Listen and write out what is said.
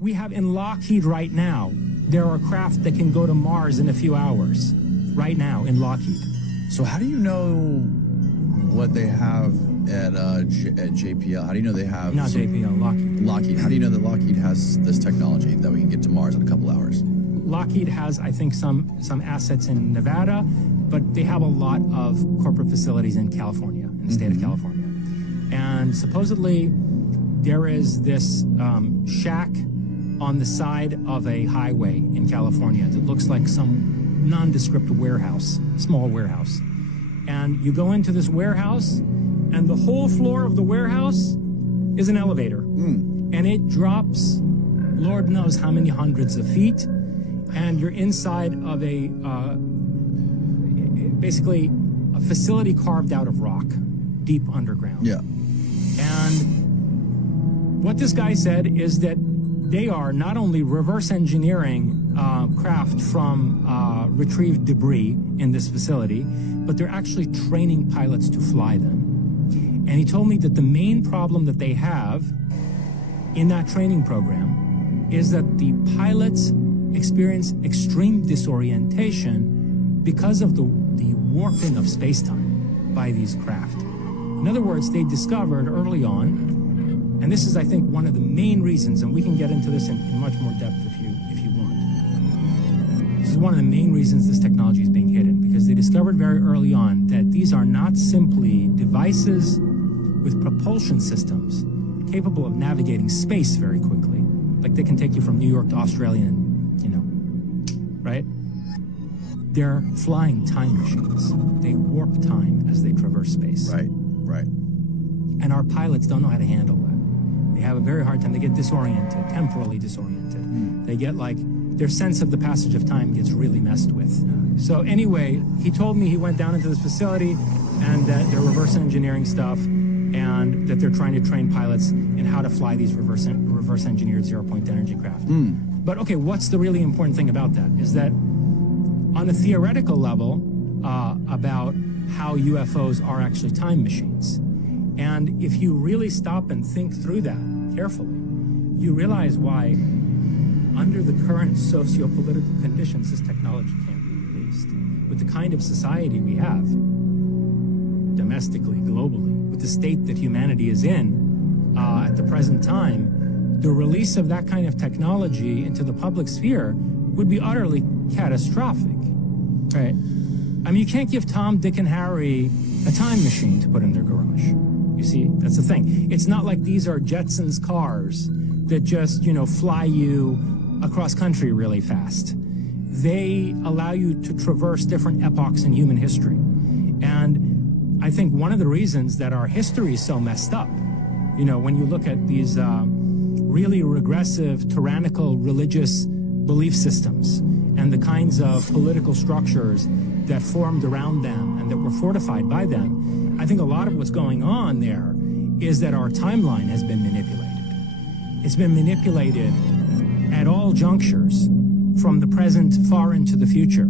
We have in Lockheed right now, there are craft that can go to Mars in a few hours, right now in Lockheed. So how do you know what they have at JPL? How do you know they have... Not JPL, Lockheed. Lockheed. How do you know that Lockheed has this technology that we can get to Mars in a couple hours? Lockheed has, I think, some assets in Nevada, but they have a lot of corporate facilities in California, in the state of California. And supposedly, there is this shack on the side of a highway in California that looks like some nondescript warehouse, small warehouse. And you go into this warehouse, and the whole floor of the warehouse is an elevator. And it drops, Lord knows how many hundreds of feet, and you're inside of a, basically, a facility carved out of rock, deep underground. Yeah. And what this guy said is that they are not only reverse engineering craft from retrieved debris in this facility, but they're actually training pilots to fly them. And he told me that the main problem that they have in that training program is that the pilots experience extreme disorientation because of the warping of space-time by these craft. In other words, they discovered early on, and this is, I think, one of the main reasons, and we can get into this in much more depth if you want. This is one of the main reasons this technology is being hidden, because they discovered very early on that these are not simply devices with propulsion systems capable of navigating space very quickly. Like they can take you from New York to Australia and, you know, right? They're flying time machines. They warp time as they traverse space. Right. And our pilots don't know how to handle that. They have a very hard time. They get disoriented, temporally disoriented. They get like, their sense of the passage of time gets really messed with. So anyway, he told me he went down into this facility and that they're reverse engineering stuff and that they're trying to train pilots in how to fly these reverse engineered zero-point energy craft. But okay, what's the really important thing about that is that on a theoretical level about how UFOs are actually time machines. And if you really stop and think through that carefully, you realize why, under the current socio-political conditions, this technology can't be released. With the kind of society we have, domestically, globally, with the state that humanity is in at the present time, the release of that kind of technology into the public sphere would be utterly catastrophic, right? I mean, you can't give Tom, Dick, and Harry a time machine to put in their garage. You see, that's the thing. It's not like these are Jetsons cars that just, you know, fly you across country really fast. They allow you to traverse different epochs in human history. And I think one of the reasons that our history is so messed up, you know, when you look at these really regressive, tyrannical religious belief systems and the kinds of political structures that formed around them and that were fortified by them, I think a lot of what's going on there is that our timeline has been manipulated. It's been manipulated at all junctures, from the present far into the future.